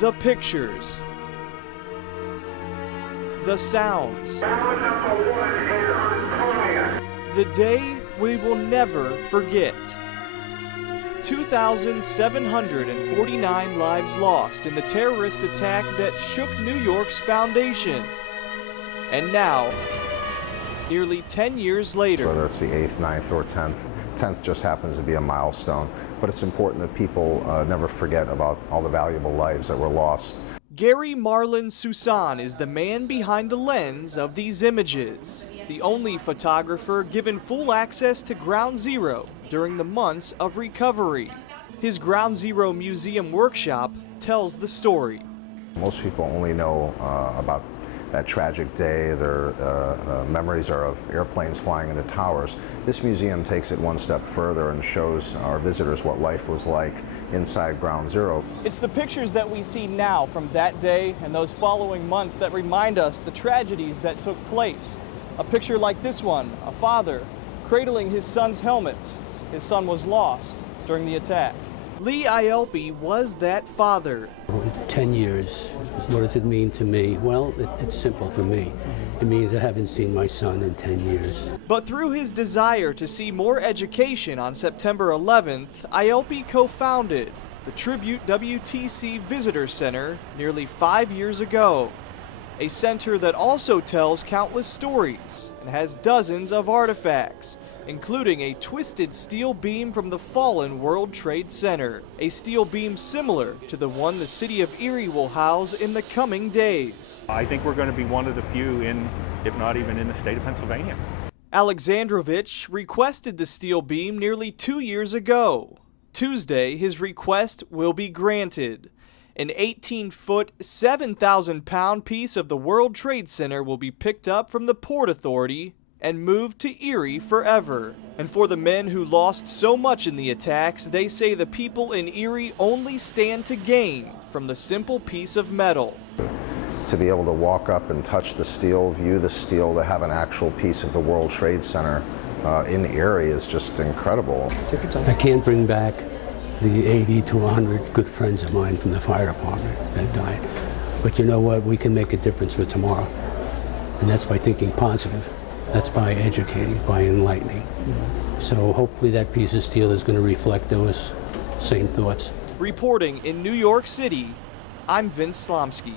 The pictures, the sounds, the day we will never forget. 2,749 lives lost in the terrorist attack that shook New York's foundation. And now, nearly 10 years later, whether it's the 8th, 9th, or 10th just happens to be a milestone. But it's important that people never forget about all the valuable lives that were lost. Gary Marlon Susan is the man behind the lens of these images, the only photographer given full access to Ground Zero during the months of recovery. His Ground Zero Museum workshop tells the story. Most people only know about that tragic day. Their memories are of airplanes flying into towers. This museum takes it one step further and shows our visitors what life was like inside Ground Zero. It's the pictures that we see now from that day and those following months that remind us the tragedies that took place. A picture like this one, a father cradling his son's helmet. His son was lost during the attack. Lee Ielpi was that father. 10 years, what does it mean to me? Well, it's simple for me. It means I haven't seen my son in 10 years. But through his desire to see more education on September 11th, Ielpi co-founded the Tribute WTC Visitor Center nearly 5 years ago. A center that also tells countless stories and has dozens of artifacts, including a twisted steel beam from the fallen World Trade Center, a steel beam similar to the one the city of Erie will house in the coming days. I think we're going to be one of the few in, if not even in the state of Pennsylvania. Alexandrovich requested the steel beam nearly 2 years ago. Tuesday, his request will be granted. An 18-foot, 7,000-pound piece of the World Trade Center will be picked up from the Port Authority and moved to Erie forever. And for the men who lost so much in the attacks, they say the people in Erie only stand to gain from the simple piece of metal. To be able to walk up and touch the steel, view the steel, to have an actual piece of the World Trade Center in Erie is just incredible. I can't bring back the 80 to 100 good friends of mine from the fire department that died. But you know what? We can make a difference for tomorrow. And that's by thinking positive. That's by educating, by enlightening. So hopefully that piece of steel is going to reflect those same thoughts. Reporting in New York City, I'm Vince Slomsky.